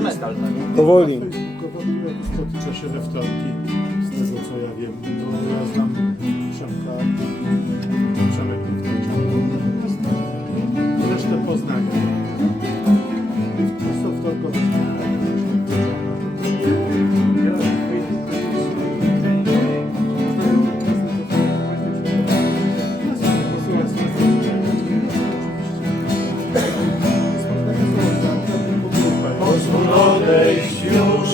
Metal, no nie? Powoli. Spotyka się we wtorki, z tego co ja wiem. Bo ja znam Przemka, odejść już,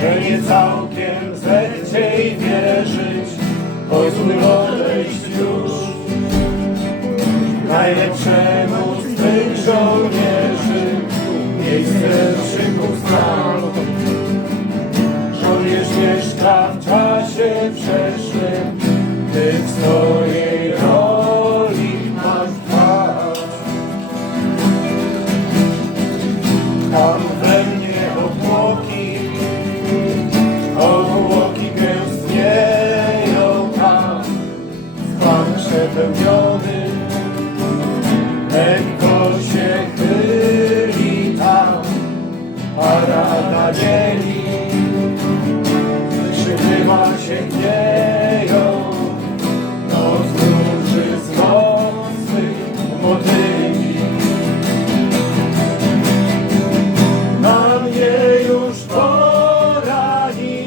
że nie całkiem zechciej wierzyć. Pozwól odejść już, najlepszemu z tych żołnierzy, miejsce szyku znam. Żołnierz mieszka w czasie przeszłym, ty w parada mieli, krzywyma się gnieją, no wzgórzy z mocnych motyli. Na mnie już porani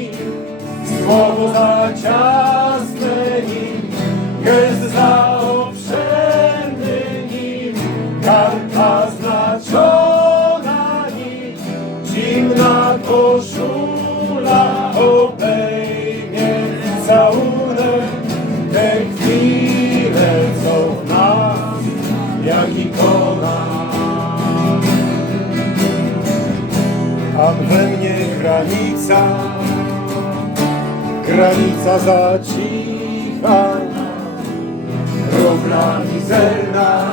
Słowo za Zimna koszula obejmie całunem Te chwile są w nas Jak ikona Tam we mnie granica, granica za cicha, robla mizerna,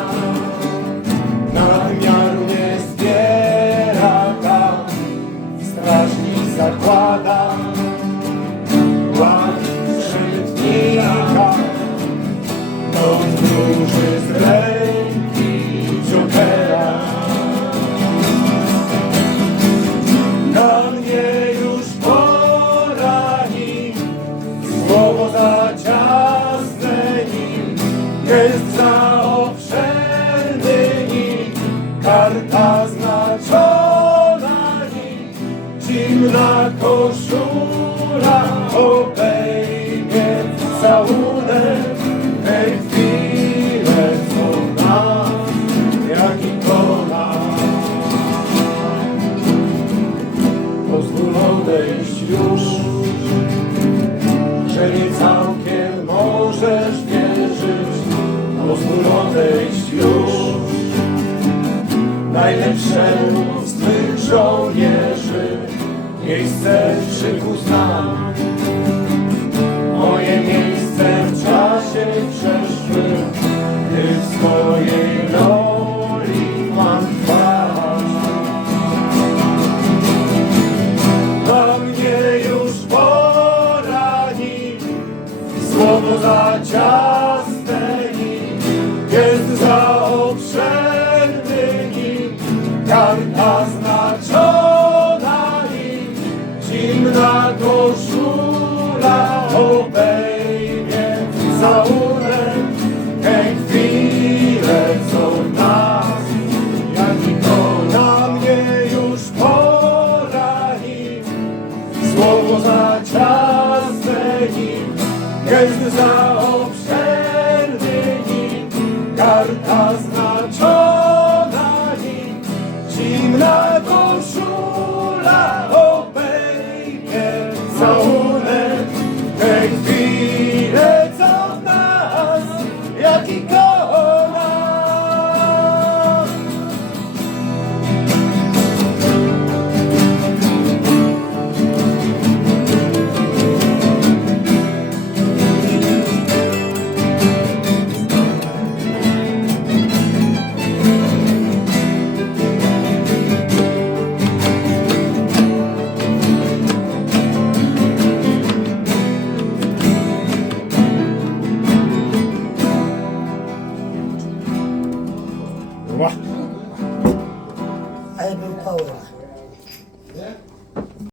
odejść już, najlepszemu z twych żołnierzy. Miejsce w szyku znam, moje miejsce w czasie przeszłym. Ty w swojej roli mam trwać. Na mnie już porani Słowo za gest za obszerny nim, karta znaczona 吧。哎，别了。